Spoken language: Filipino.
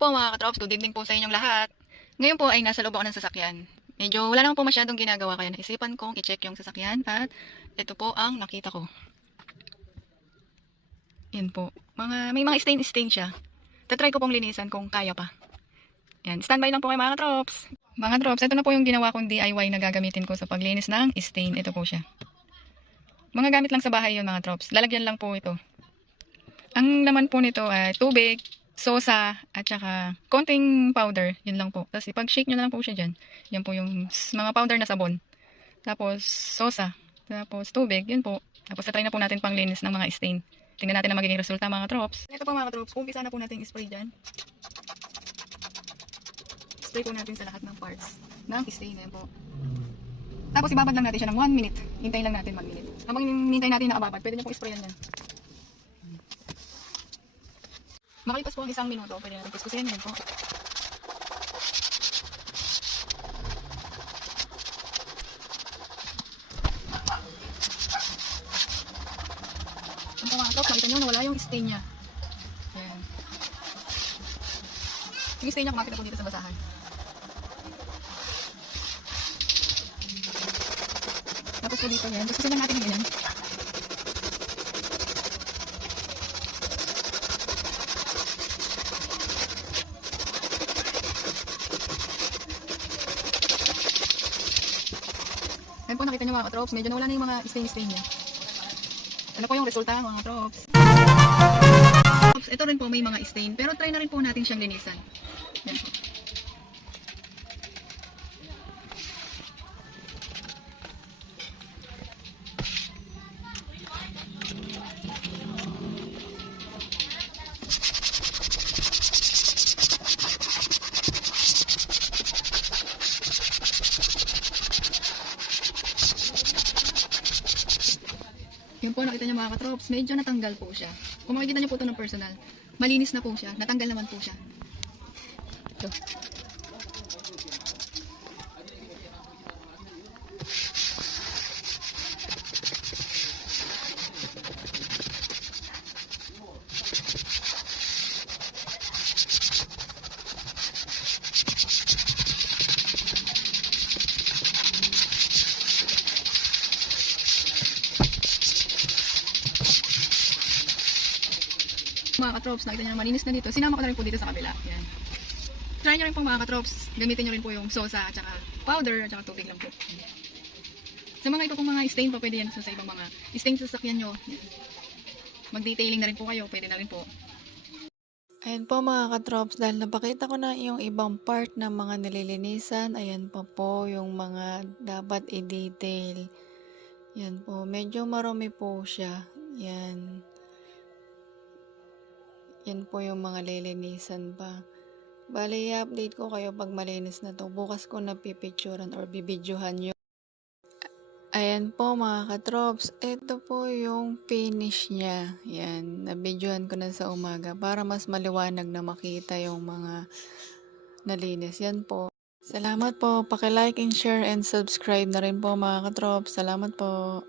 po mga katrops, good evening po sa inyong lahat. Ngayon po ay nasa loob ako ng sasakyan. Medyo wala naman po masyadong ginagawa kaya naisipan kong i-check yung sasakyan at ito po ang nakita ko. Yan po. May mga stain siya. Tatry ko pong linisan kung kaya pa. Yan, standby lang po kayo mga katrops. Mga katrops, ito na po yung ginawa kong DIY na gagamitin ko sa paglinis ng stain. Ito po siya. Mga gamit lang sa bahay yun mga katrops. Lalagyan lang po ito. Ang laman po nito ay tubig, sosa, at saka konting powder. Yun lang po. Tapos ipag-shake nyo na lang po siya dyan. Yan po yung mga powder na sabon. Tapos sosa. Tapos tubig. Yun po. Tapos try na po natin pang linis ng mga stain. Tingnan natin ang magiging resulta mga trops. Ito po mga trops. Umpisa na po natin spray dyan. Spray po natin sa lahat ng parts ng stain. Yan po. Tapos ibabad lang natin siya ng 1 minute. Hintayin lang natin 1 minute. Habang hintayin natin na ababad, pwede nyo po sprayan yan. Makalipas po ang 1 minuto, pwede natin kuskusin. Yan po. Ang mga top, makita nyo nawala yung stain niya. Yan. Yung stain niya kumakita po dito sa basahan. Tapos po dito yan, kuskusin lang natin yung ganyan. Yan po nakita nyo mga katrops, medyo nawala na yung mga stain niya. Ano po yung resulta mga katrops? Ito rin po may mga stain, pero try na rin po natin siyang linisan. Yan po. Yun po, nakita niyo mga katrops, medyo natanggal po siya. Kung makikita niyo po ito ng personal, malinis na po siya, natanggal naman po siya. Ito. Mga katrops, nakita nyo na malinis na dito. Sinama ko na rin po dito sa kabila. Yan. Try nyo rin po mga katrops. Gamitin nyo rin po yung sosa at saka powder at saka tubig lang po. Sa mga ito pong mga stain pa, pwede yan sa ibang mga stain sa sasakyan nyo. Mag-detailing na rin po kayo, pwede na rin po. Ayan po mga katrops, dahil napakita ko na yung ibang part ng mga nililinisan, ayan pa po yung mga dapat i-detail. Yan po, medyo marami po siya. Yan. Yan po yung mga lilinisan pa. Bali, i-update ko kayo pag malinis na to. Bukas ko na pipicturan or bibidyohan yun. Ayan po mga katrops. Ito po yung finish niya. Yan. Nabidyohan ko na sa umaga para mas maliwanag na makita yung mga nalinis. Yan po. Salamat po. Paki-like and share and subscribe na rin po mga katrops. Salamat po.